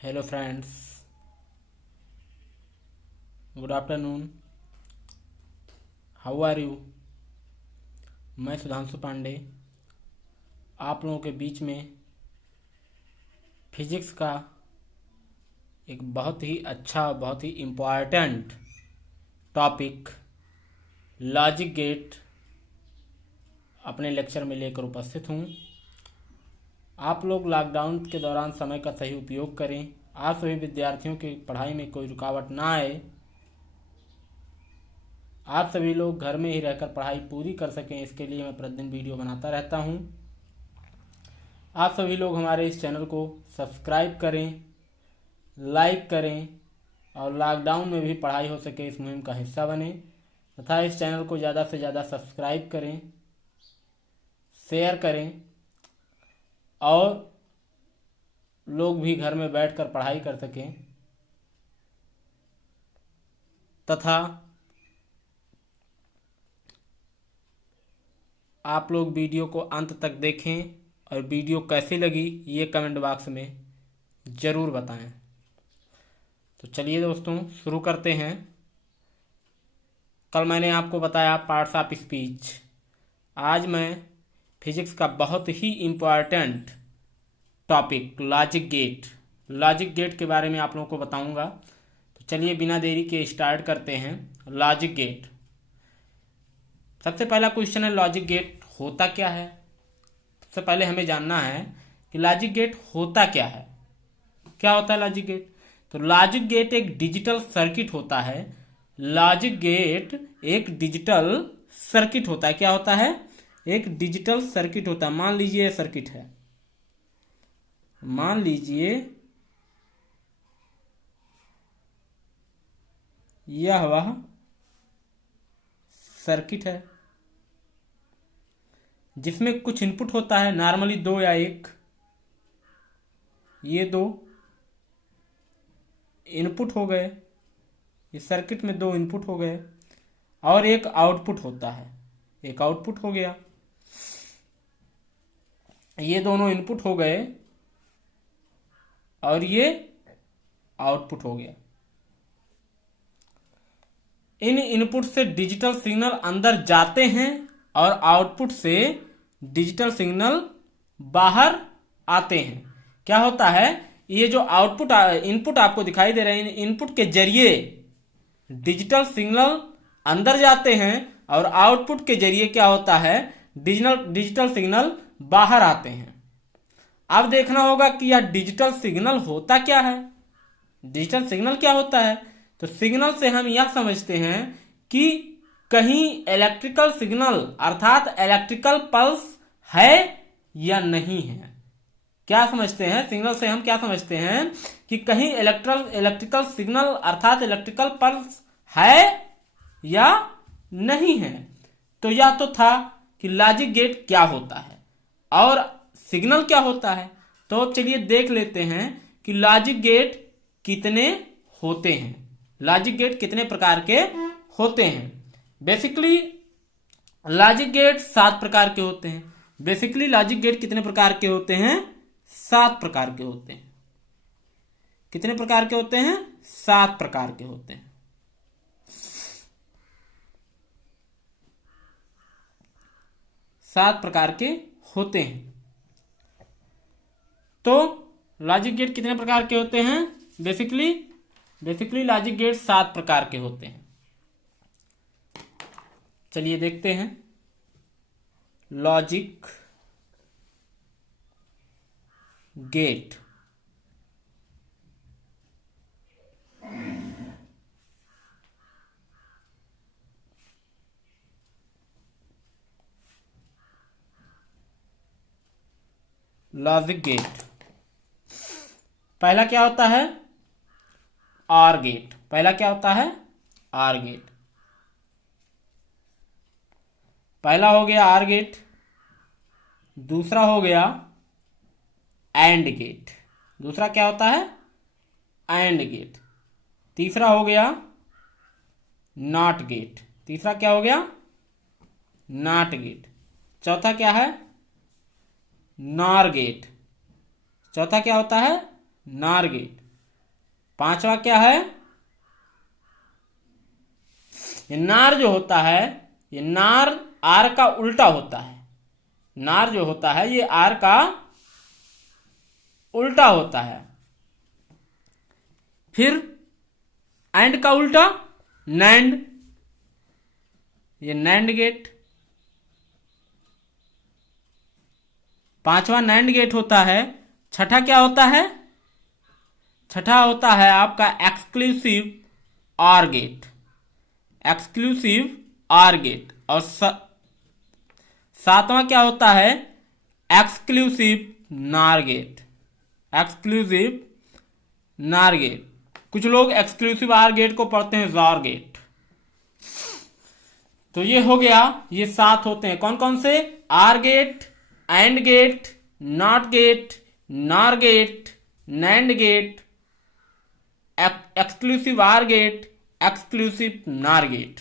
Hello friends, good afternoon. How are you? मैं सुधांशु पांडे आप लोगों के बीच में फिजिक्स का एक बहुत ही अच्छा, बहुत ही इम्पोर्टेंट टॉपिक लॉजिक गेट अपने लेक्चर में लेकर उपस्थित हूँ। आप लोग लॉकडाउन के दौरान समय का सही उपयोग करें। आप सभी विद्यार्थियों की पढ़ाई में कोई रुकावट ना आए। आप सभी लोग घर में ही रहकर पढ़ाई पूरी कर सकें, इसके लिए मैं प्रतिदिन वीडियो बनाता रहता हूं। आप सभी लोग हमारे इस चैनल को सब्सक्राइब करें, लाइक करें और लॉकडाउन में भी पढ़ाई हो सके इस मुहिम का हिस्सा बने तथा इस चैनल को ज़्यादा से ज़्यादा सब्सक्राइब करें, शेयर करें और लोग भी घर में बैठकर पढ़ाई कर सकें तथा आप लोग वीडियो को अंत तक देखें और वीडियो कैसी लगी ये कमेंट बॉक्स में ज़रूर बताएं। तो चलिए दोस्तों, शुरू करते हैं। कल मैंने आपको बताया पार्ट्स ऑफ स्पीच। आज मैं फिजिक्स का बहुत ही इम्पोर्टेंट टॉपिक लॉजिक गेट के बारे में आप लोगों को बताऊंगा। तो चलिए बिना देरी के स्टार्ट करते हैं। लॉजिक गेट, सबसे पहला क्वेश्चन है लॉजिक गेट होता क्या है। सबसे पहले हमें जानना है कि लॉजिक गेट होता क्या है। क्या होता है लॉजिक गेट? तो लॉजिक गेट एक डिजिटल सर्किट होता है। लॉजिक गेट एक डिजिटल सर्किट होता है। क्या होता है? एक डिजिटल सर्किट होता है। मान लीजिए ये सर्किट है, मान लीजिए यह वह सर्किट है जिसमें कुछ इनपुट होता है, नॉर्मली दो या एक। ये दो इनपुट हो गए, इस सर्किट में दो इनपुट हो गए और एक आउटपुट होता है। एक आउटपुट हो गया, ये दोनों इनपुट हो गए और ये आउटपुट हो गया। इन इनपुट से डिजिटल सिग्नल अंदर जाते हैं और आउटपुट से डिजिटल सिग्नल बाहर आते हैं। क्या होता है? ये जो आउटपुट इनपुट आपको दिखाई दे रहे हैं, इनपुट के जरिए डिजिटल सिग्नल अंदर जाते हैं और आउटपुट के जरिए क्या होता है? डिजिटल सिग्नल बाहर आते हैं। अब देखना होगा कि यह डिजिटल सिग्नल होता क्या है। डिजिटल सिग्नल क्या होता है? तो सिग्नल से हम यह समझते हैं कि कहीं इलेक्ट्रिकल सिग्नल अर्थात इलेक्ट्रिकल पल्स है या नहीं है। क्या समझते हैं? सिग्नल से हम क्या समझते हैं कि कहीं इलेक्ट्रिकल सिग्नल अर्थात इलेक्ट्रिकल पल्स है या नहीं है। तो यह तो था कि लॉजिक गेट क्या होता है और सिग्नल क्या होता है। तो अब चलिए देख लेते हैं कि लॉजिक गेट कितने होते हैं। लॉजिक गेट कितने प्रकार के होते हैं? बेसिकली लॉजिक गेट 7 प्रकार के होते हैं। बेसिकली लॉजिक गेट कितने प्रकार के होते हैं? 7 प्रकार के होते हैं। कितने प्रकार के होते हैं? 7 प्रकार के होते हैं। सात प्रकार के होते हैं। तो लॉजिक गेट कितने प्रकार के होते हैं? बेसिकली लॉजिक गेट 7 प्रकार के होते हैं। चलिए देखते हैं। लॉजिक गेट, लॉजिक गेट पहला क्या होता है? Or gate. पहला क्या होता है? Or gate. पहला हो गया आर गेट, दूसरा हो गया एंड गेट। दूसरा क्या होता है? And gate. तीसरा हो गया नॉट गेट। तीसरा क्या हो गया? Not gate. चौथा क्या है? Nor gate. चौथा क्या होता है? Nor gate. पांचवा क्या है, ये नार जो होता है, ये नार आर का उल्टा होता है। नार जो होता है ये आर का उल्टा होता है। फिर एंड का उल्टा नैंड, ये नैंड गेट। पांचवा नैंड गेट होता है। छठा क्या होता है, छठा होता है आपका exclusive or gate, exclusive or gate. और सातवां क्या होता है, exclusive nor gate, exclusive nor gate. कुछ लोग एक्सक्लूसिव आर गेट को पढ़ते हैं जार गेट। तो ये हो गया, ये 7 होते हैं। कौन कौन से, or gate, and gate, not gate, nor gate, nand gate, exclusive or gate, exclusive nor gate.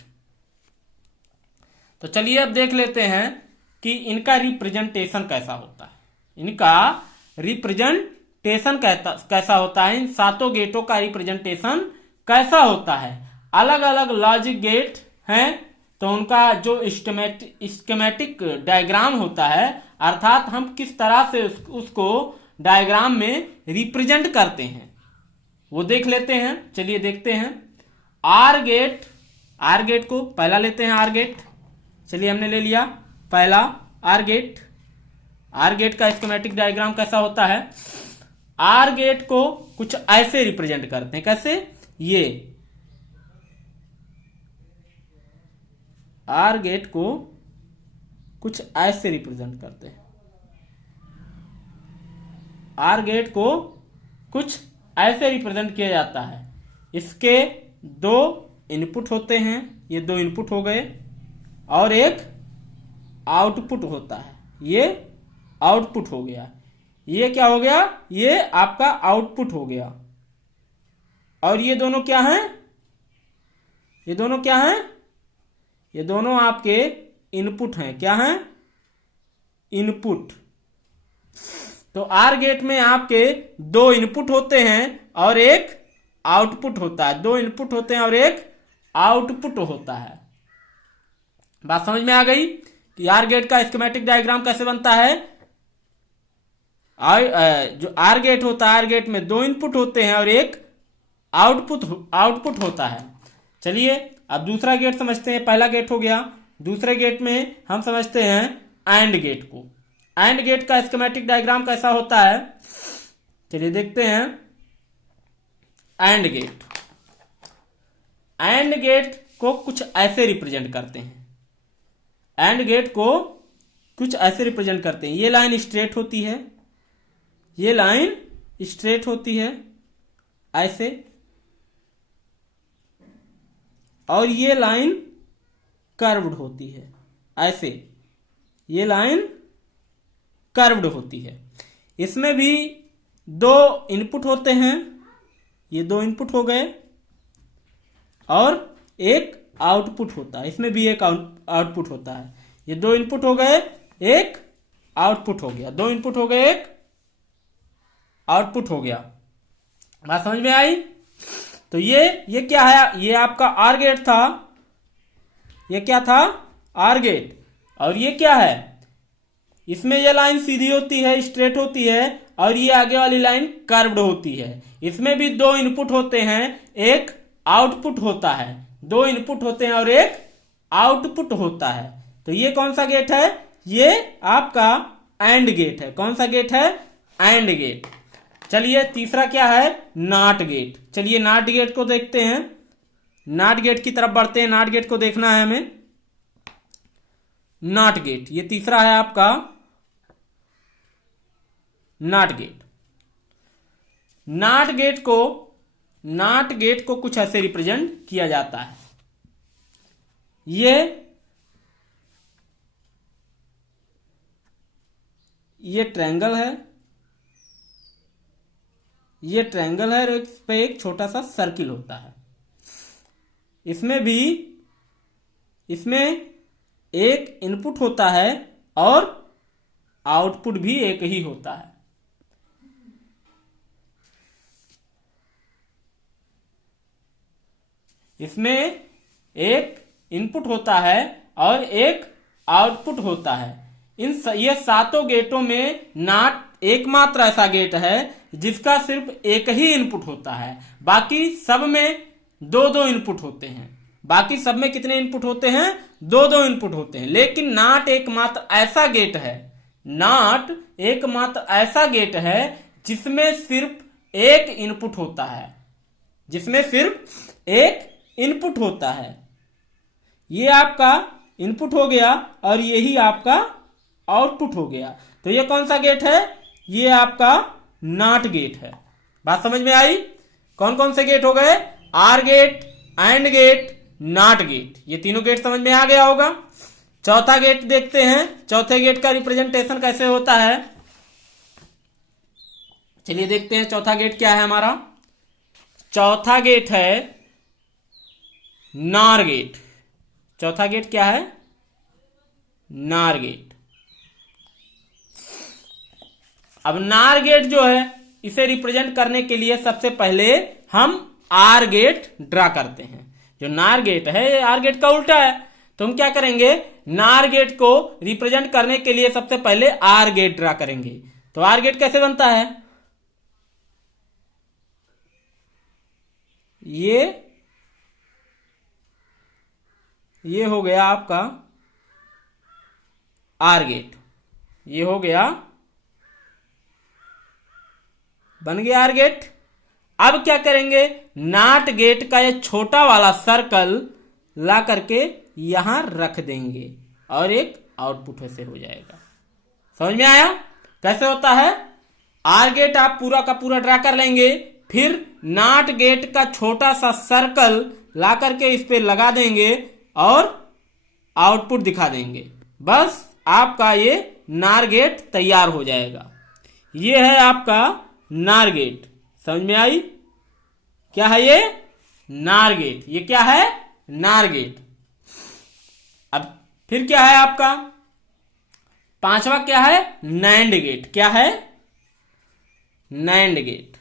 तो चलिए अब देख लेते हैं कि इनका रिप्रेजेंटेशन कैसा होता है। इनका रिप्रेजेंटेशन कैसा होता है, इन सातों गेटों का रिप्रेजेंटेशन कैसा होता है। अलग अलग लॉजिक गेट हैं, तो उनका जो स्कीमेटिक डायग्राम होता है, अर्थात हम किस तरह से उसको डायग्राम में रिप्रेजेंट करते हैं, वो देख लेते हैं। चलिए देखते हैं। आर गेट, आर गेट को पहला लेते हैं, आर गेट। चलिए हमने ले लिया पहला आर गेट। आर गेट का स्कीमेटिक डायग्राम कैसा होता है, आर गेट को कुछ ऐसे रिप्रेजेंट करते हैं। कैसे, ये आर गेट को कुछ ऐसे रिप्रेजेंट करते हैं। आर गेट को कुछ ऐसे रिप्रेजेंट किया जाता है। इसके 2 इनपुट होते हैं, ये 2 इनपुट हो गए, और एक आउटपुट होता है, ये आउटपुट हो गया। ये क्या हो गया, ये आपका आउटपुट हो गया। और ये दोनों क्या हैं, ये दोनों क्या हैं, ये दोनों आपके इनपुट हैं। क्या हैं, इनपुट। तो आर गेट में आपके 2 इनपुट होते हैं और एक आउटपुट होता है। 2 इनपुट होते हैं और एक आउटपुट होता है। बात समझ में आ गई कि आर गेट का स्कीमेटिक डायग्राम कैसे बनता है। जो आर गेट होता है, आर गेट में 2 इनपुट होते हैं और एक आउटपुट होता है। चलिए अब दूसरा गेट समझते हैं। पहला गेट हो गया, दूसरे गेट में हम समझते हैं एंड गेट को। एंड गेट का स्कीमेटिक डायग्राम कैसा होता है, चलिए देखते हैं। एंड गेट, एंड गेट को कुछ ऐसे रिप्रेजेंट करते हैं। एंड गेट को कुछ ऐसे रिप्रेजेंट करते हैं। ये लाइन स्ट्रेट होती है, ये लाइन स्ट्रेट होती है ऐसे, और ये लाइन कर्व्ड होती है ऐसे, ये लाइन कर्व्ड होती है। इसमें भी 2 इनपुट होते हैं, ये 2 इनपुट हो गए, और एक आउटपुट होता है। इसमें भी एक आउटपुट होता है। ये 2 इनपुट हो गए, एक आउटपुट हो गया। 2 इनपुट हो गए, एक आउटपुट हो गया। बात समझ में आई। तो ये क्या है, ये आपका आर गेट था। ये क्या था, आर गेट। और ये क्या है, इसमें ये लाइन सीधी होती है, स्ट्रेट होती है, और ये आगे वाली लाइन कर्व्ड होती है। इसमें भी 2 इनपुट होते हैं, एक आउटपुट होता है। 2 इनपुट होते हैं और एक आउटपुट होता है। तो ये कौन सा गेट है, ये आपका एंड गेट है। कौन सा गेट है, एंड गेट। चलिए तीसरा क्या है, नॉट गेट। चलिए नॉट गेट को देखते हैं। नॉट गेट की तरफ बढ़ते हैं। नॉट गेट को देखना है हमें। नॉट गेट, ये तीसरा है आपका नॉट गेट। नॉट गेट को कुछ ऐसे रिप्रेजेंट किया जाता है। ये ट्रायंगल है, ये ट्रायंगल है, और इस पे एक छोटा सा सर्किल होता है। इसमें एक इनपुट होता है और आउटपुट भी एक ही होता है। इसमें एक इनपुट होता है और एक आउटपुट होता है। ये सातों गेटों में नाट एकमात्र ऐसा गेट है जिसका सिर्फ एक ही इनपुट होता है। बाकी सब में दो दो इनपुट होते हैं। बाकी सब में कितने इनपुट होते हैं? दो दो इनपुट होते हैं। लेकिन नाट एकमात्र ऐसा गेट है, नाट एकमात्र ऐसा गेट है जिसमें सिर्फ एक इनपुट होता है, जिसमें सिर्फ एक इनपुट होता है। ये आपका इनपुट हो गया और यही आपका आउटपुट हो गया। तो ये कौन सा गेट है? ये आपका नॉट गेट है। बात समझ में आई? कौन कौन से गेट हो गए? Or gate, and gate, not gate. ये तीनों गेट समझ में आ गया होगा। चौथा गेट देखते हैं, चौथे गेट का रिप्रेजेंटेशन कैसे होता है। चलिए देखते हैं चौथा गेट क्या है हमारा। चौथा गेट है नॉर गेट। चौथा गेट क्या है? Nor gate. अब नॉर गेट जो है इसे रिप्रेजेंट करने के लिए सबसे पहले हम आर गेट ड्रा करते हैं। जो नॉर गेट है ये आर गेट का उल्टा है। तो हम क्या करेंगे? नॉर गेट को रिप्रेजेंट करने के लिए सबसे पहले आर गेट ड्रा करेंगे। तो आर गेट कैसे बनता है? ये हो गया आपका आर गेट। ये हो गया, बन गया आर गेट। अब क्या करेंगे? नॉट गेट का ये छोटा वाला सर्कल ला करके यहां रख देंगे और एक आउटपुट ऐसे हो जाएगा। समझ में आया कैसे होता है? आर गेट आप पूरा का पूरा ड्रा कर लेंगे, फिर नॉट गेट का छोटा सा सर्कल ला करके इस पे लगा देंगे और आउटपुट दिखा देंगे। बस आपका ये नॉर गेट तैयार हो जाएगा। ये है आपका नॉर गेट। समझ में आई? क्या है ये? Nor gate. ये क्या है? Nor gate. अब फिर क्या है आपका? पांचवा क्या है? Nand gate. क्या है? Nand gate.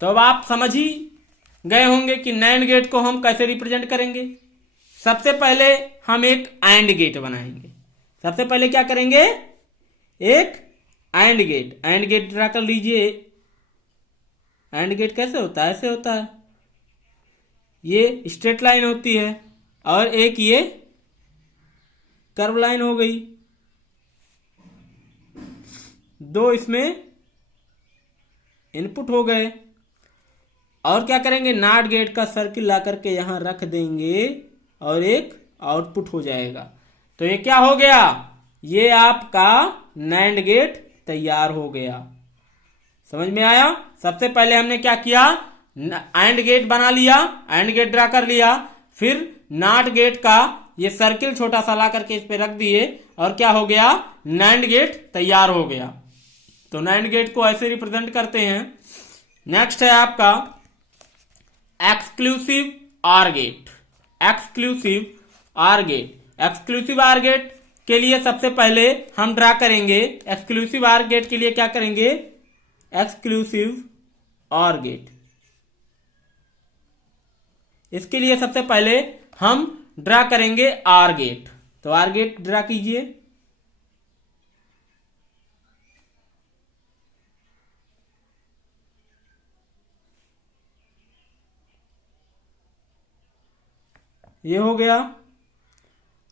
तो अब आप समझ ही गए होंगे कि नैंड गेट को हम कैसे रिप्रेजेंट करेंगे। सबसे पहले हम एक एंड गेट बनाएंगे। सबसे पहले क्या करेंगे? एक and gate. And gate draw कर लीजिए। एंड गेट कैसे होता है? ऐसे होता है। ये स्ट्रेट लाइन होती है और एक ये कर्व लाइन हो गई। दो इसमें इनपुट हो गए। और क्या करेंगे? नॉट गेट का सर्किल ला करके यहां रख देंगे और एक आउटपुट हो जाएगा। तो ये क्या हो गया? ये आपका नैंड गेट तैयार हो गया। समझ में आया? सबसे पहले हमने क्या किया? एंड गेट बना लिया, एंड गेट ड्रा कर लिया, फिर नॉट गेट का ये सर्किल छोटा सा ला करके इस पे रख दिए और क्या हो गया? नैंड गेट तैयार हो गया। तो नैंड गेट को ऐसे रिप्रेजेंट करते हैं। नेक्स्ट है आपका exclusive or gate. Exclusive or gate. Exclusive or gate के लिए सबसे पहले हम ड्रा करेंगे। एक्सक्लूसिव आर गेट के लिए क्या करेंगे? Exclusive or gate. इसके लिए सबसे पहले हम ड्रा करेंगे आर गेट। तो आर गेट ड्रा कीजिए। ये हो गया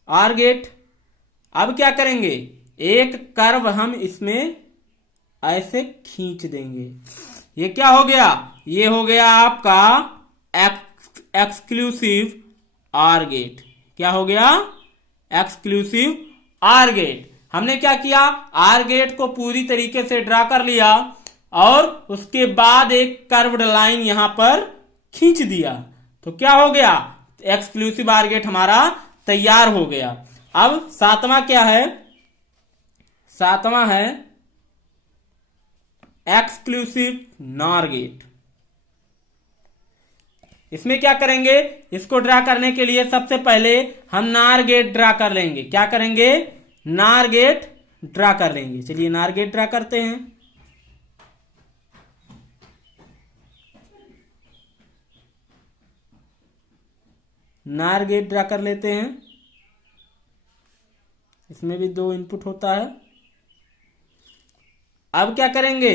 आर गेट। अब क्या करेंगे? एक कर्व हम इसमें ऐसे खींच देंगे। ये क्या हो गया? ये हो गया आपका एक्सक्लूसिव आर गेट। क्या हो गया? Exclusive or gate. हमने क्या किया? आर गेट को पूरी तरीके से ड्रा कर लिया और उसके बाद एक कर्व्ड लाइन यहां पर खींच दिया। तो क्या हो गया? एक्सक्लूसिव आर गेट हमारा तैयार हो गया। अब सातवां क्या है? सातवां है एक्सक्लूसिव नॉर गेट। इसमें क्या करेंगे? इसको ड्रा करने के लिए सबसे पहले हम नॉर गेट ड्रा कर लेंगे। क्या करेंगे? नॉर गेट ड्रा कर लेंगे। चलिए नॉर गेट ड्रा करते हैं। नार गेट ड्रा कर लेते हैं। इसमें भी 2 इनपुट होता है। अब क्या करेंगे,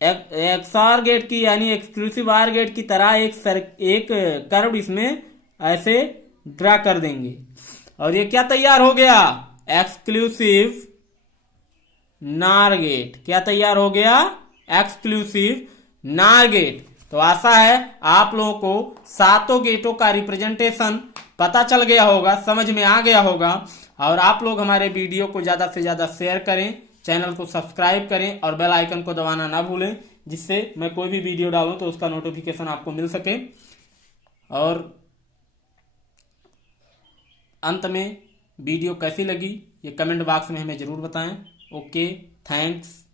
एक्सऑर गेट की यानी एक्सक्लूसिव आर गेट की तरह एक कर्व इसमें ऐसे ड्रा कर देंगे और ये क्या तैयार हो गया, एक्सक्लूसिव नार गेट। क्या तैयार हो गया, एक्सक्लूसिव नार गेट। तो आशा है आप लोगों को 7 गेटों का रिप्रेजेंटेशन पता चल गया होगा, समझ में आ गया होगा। और आप लोग हमारे वीडियो को ज्यादा से ज्यादा शेयर करें, चैनल को सब्सक्राइब करें और बेल आइकन को दबाना ना भूलें, जिससे मैं कोई भी वीडियो डालूं तो उसका नोटिफिकेशन आपको मिल सके। और अंत में वीडियो कैसी लगी ये कमेंट बॉक्स में हमें जरूर बताएं। Okay, thanks.